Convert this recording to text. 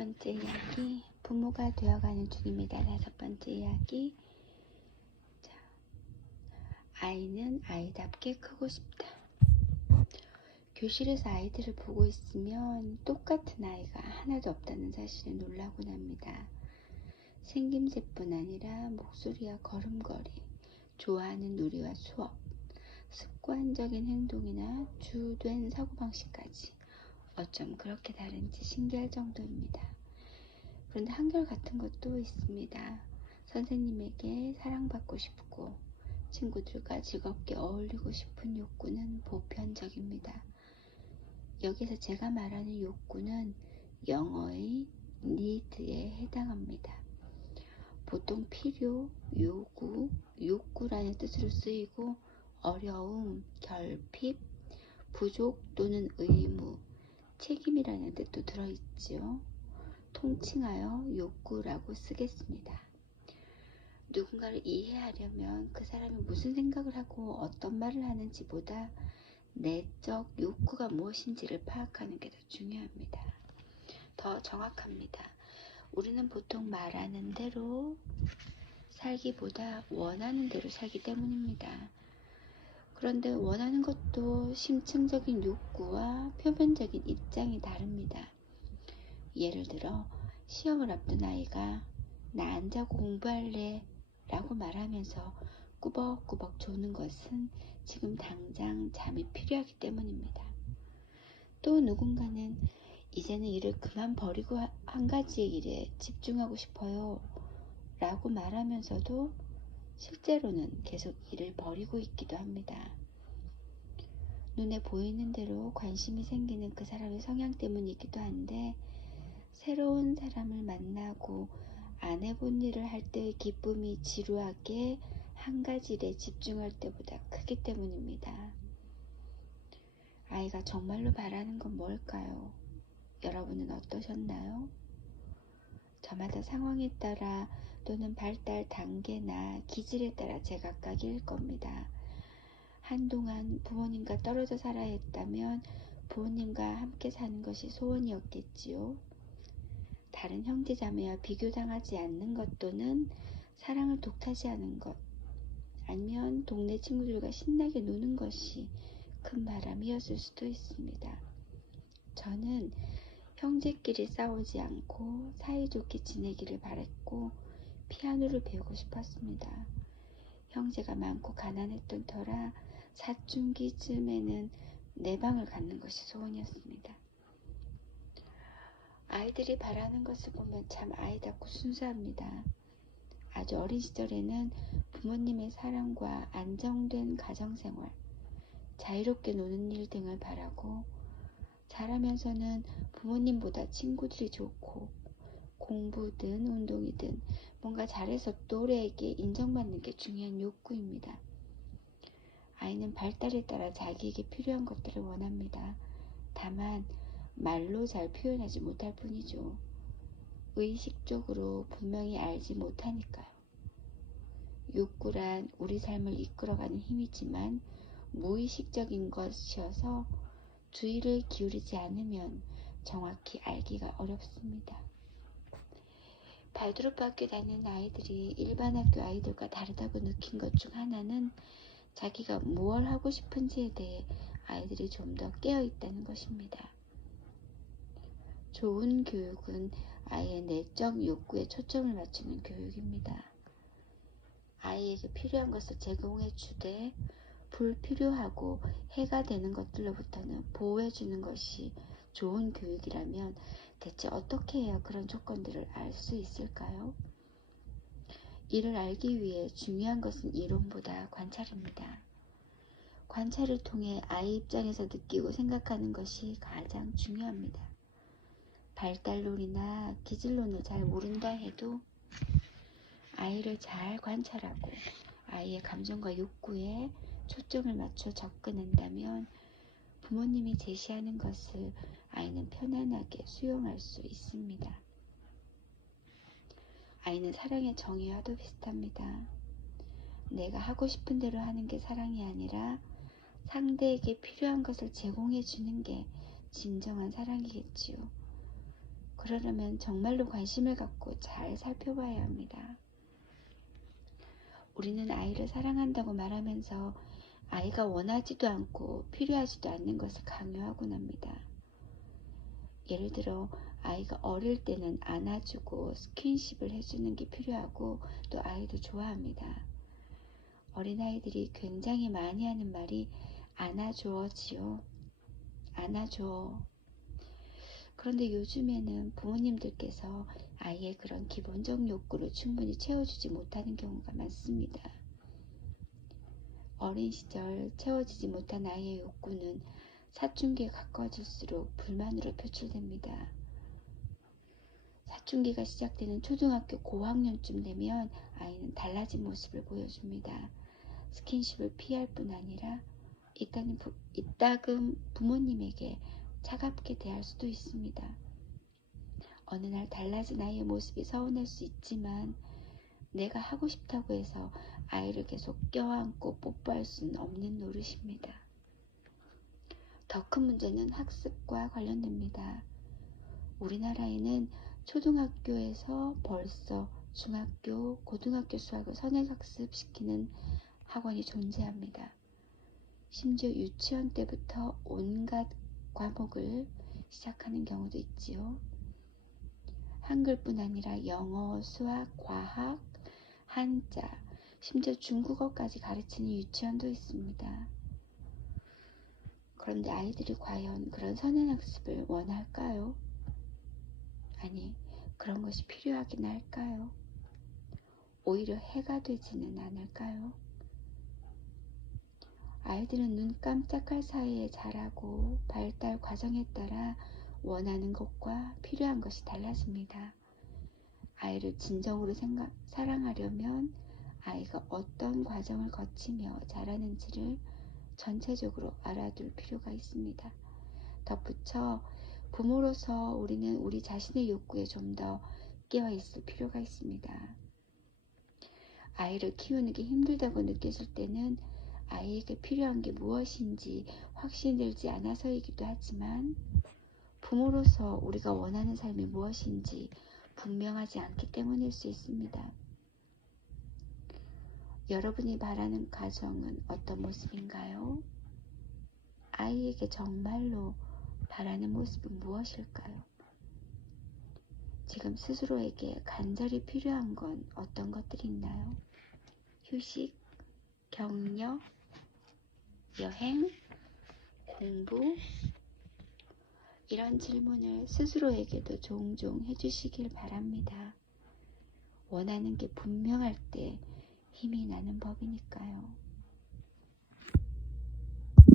번째 이야기, 부모가 되어가는 중입니다. 5번째 이야기. 자, 아이는 아이답게 크고 싶다. 교실에서 아이들을 보고 있으면 똑같은 아이가 하나도 없다는 사실에 놀라곤 합니다. 생김새뿐 아니라 목소리와 걸음걸이, 좋아하는 놀이와 수업, 습관적인 행동이나 주된 사고방식까지 어쩜 그렇게 다른지 신기할 정도입니다. 그런데 한결같은 것도 있습니다. 선생님에게 사랑받고 싶고 친구들과 즐겁게 어울리고 싶은 욕구는 보편적입니다. 여기서 제가 말하는 욕구는 영어의 need에 해당합니다. 보통 필요, 요구, 욕구라는 뜻으로 쓰이고 어려움, 결핍, 부족 또는 의무, 책임이라는 뜻도 들어있지요. 통칭하여 욕구라고 쓰겠습니다. 누군가를 이해하려면 그 사람이 무슨 생각을 하고 어떤 말을 하는지보다 내적 욕구가 무엇인지를 파악하는 게 더 중요합니다. 더 정확합니다. 우리는 보통 말하는 대로 살기보다 원하는 대로 살기 때문입니다. 그런데 원하는 것도 심층적인 욕구와 표면적인 입장이 다릅니다. 예를 들어 시험을 앞둔 아이가 나 안 자고 공부할래 라고 말하면서 꾸벅꾸벅 조는 것은 지금 당장 잠이 필요하기 때문입니다. 또 누군가는 이제는 일을 그만 버리고 한 가지의 일에 집중하고 싶어요 라고 말하면서도 실제로는 계속 일을 버리고 있기도 합니다. 눈에 보이는 대로 관심이 생기는 그 사람의 성향 때문이기도 한데 새로운 사람을 만나고 안 해본 일을 할 때의 기쁨이 지루하게 한 가지 일에 집중할 때보다 크기 때문입니다. 아이가 정말로 바라는 건 뭘까요? 여러분은 어떠셨나요? 저마다 상황에 따라 또는 발달 단계나 기질에 따라 제각각일 겁니다. 한동안 부모님과 떨어져 살아야 했다면 부모님과 함께 사는 것이 소원이었겠지요. 다른 형제자매와 비교당하지 않는 것 또는 사랑을 독차지하는 것, 아니면 동네 친구들과 신나게 노는 것이 큰 바람이었을 수도 있습니다. 저는 형제끼리 싸우지 않고 사이좋게 지내기를 바랬고 피아노를 배우고 싶었습니다. 형제가 많고 가난했던 터라 사춘기쯤에는 내 방을 갖는 것이 소원이었습니다. 아이들이 바라는 것을 보면 참 아이답고 순수합니다. 아주 어린 시절에는 부모님의 사랑과 안정된 가정생활, 자유롭게 노는 일 등을 바라고 자라면서는 부모님보다 친구들이 좋고 공부든 운동이든 뭔가 잘해서 또래에게 인정받는 게 중요한 욕구입니다. 아이는 발달에 따라 자기에게 필요한 것들을 원합니다. 다만 말로 잘 표현하지 못할 뿐이죠. 의식적으로 분명히 알지 못하니까요. 욕구란 우리 삶을 이끌어가는 힘이지만 무의식적인 것이어서 주의를 기울이지 않으면 정확히 알기가 어렵습니다. 발드롭 학교 다니는 아이들이 일반 학교 아이들과 다르다고 느낀 것 중 하나는 자기가 무엇을 하고 싶은지에 대해 아이들이 좀 더 깨어 있다는 것입니다. 좋은 교육은 아이의 내적 욕구에 초점을 맞추는 교육입니다. 아이에게 필요한 것을 제공해 주되 불필요하고 해가 되는 것들로부터는 보호해 주는 것이 좋은 교육이라면 대체 어떻게 해야 그런 조건들을 알 수 있을까요? 이를 알기 위해 중요한 것은 이론보다 관찰입니다. 관찰을 통해 아이 입장에서 느끼고 생각하는 것이 가장 중요합니다. 발달론이나 기질론을 잘 모른다 해도 아이를 잘 관찰하고 아이의 감정과 욕구에 초점을 맞춰 접근한다면 부모님이 제시하는 것을 아이는 편안하게 수용할 수 있습니다. 아이는 사랑의 정의와도 비슷합니다. 내가 하고 싶은 대로 하는 게 사랑이 아니라 상대에게 필요한 것을 제공해 주는 게 진정한 사랑이겠지요. 그러려면 정말로 관심을 갖고 잘 살펴봐야 합니다. 우리는 아이를 사랑한다고 말하면서 아이가 원하지도 않고 필요하지도 않는 것을 강요하곤 합니다. 예를 들어 아이가 어릴 때는 안아주고 스킨십을 해주는 게 필요하고 또 아이도 좋아합니다. 어린아이들이 굉장히 많이 하는 말이 안아줘지요. 안아줘. 그런데 요즘에는 부모님들께서 아이의 그런 기본적 욕구를 충분히 채워주지 못하는 경우가 많습니다. 어린 시절 채워지지 못한 아이의 욕구는 사춘기에 가까워질수록 불만으로 표출됩니다. 사춘기가 시작되는 초등학교 고학년쯤 되면 아이는 달라진 모습을 보여줍니다. 스킨십을 피할 뿐 아니라 이따금 부모님에게 차갑게 대할 수도 있습니다. 어느 날 달라진 아이의 모습이 서운할 수 있지만 내가 하고 싶다고 해서 아이를 계속 껴안고 뽀뽀할 수는 없는 노릇입니다. 더 큰 문제는 학습과 관련됩니다. 우리나라에는 초등학교에서 벌써 중학교, 고등학교 수학을 선행학습시키는 학원이 존재합니다. 심지어 유치원 때부터 온갖 과목을 시작하는 경우도 있지요. 한글뿐 아니라 영어, 수학, 과학, 한자, 심지어 중국어까지 가르치는 유치원도 있습니다. 그런데 아이들이 과연 그런 선행학습을 원할까요? 아니, 그런 것이 필요하긴 할까요? 오히려 해가 되지는 않을까요? 아이들은 눈 깜짝할 사이에 자라고 발달 과정에 따라 원하는 것과 필요한 것이 달라집니다. 아이를 진정으로 사랑하려면 아이가 어떤 과정을 거치며 자라는지를 전체적으로 알아둘 필요가 있습니다. 덧붙여 부모로서 우리는 우리 자신의 욕구에 좀 더 깨어있을 필요가 있습니다. 아이를 키우는 게 힘들다고 느껴질 때는 아이에게 필요한 게 무엇인지 확신이 들지 않아서이기도 하지만 부모로서 우리가 원하는 삶이 무엇인지 분명하지 않기 때문일 수 있습니다. 여러분이 바라는 가정은 어떤 모습인가요? 아이에게 정말로 바라는 모습은 무엇일까요? 지금 스스로에게 간절히 필요한 건 어떤 것들이 있나요? 휴식, 격려, 여행, 공부, 이런 질문을 스스로에게도 종종 해주시길 바랍니다. 원하는 게 분명할 때 힘이 나는 법이니까요.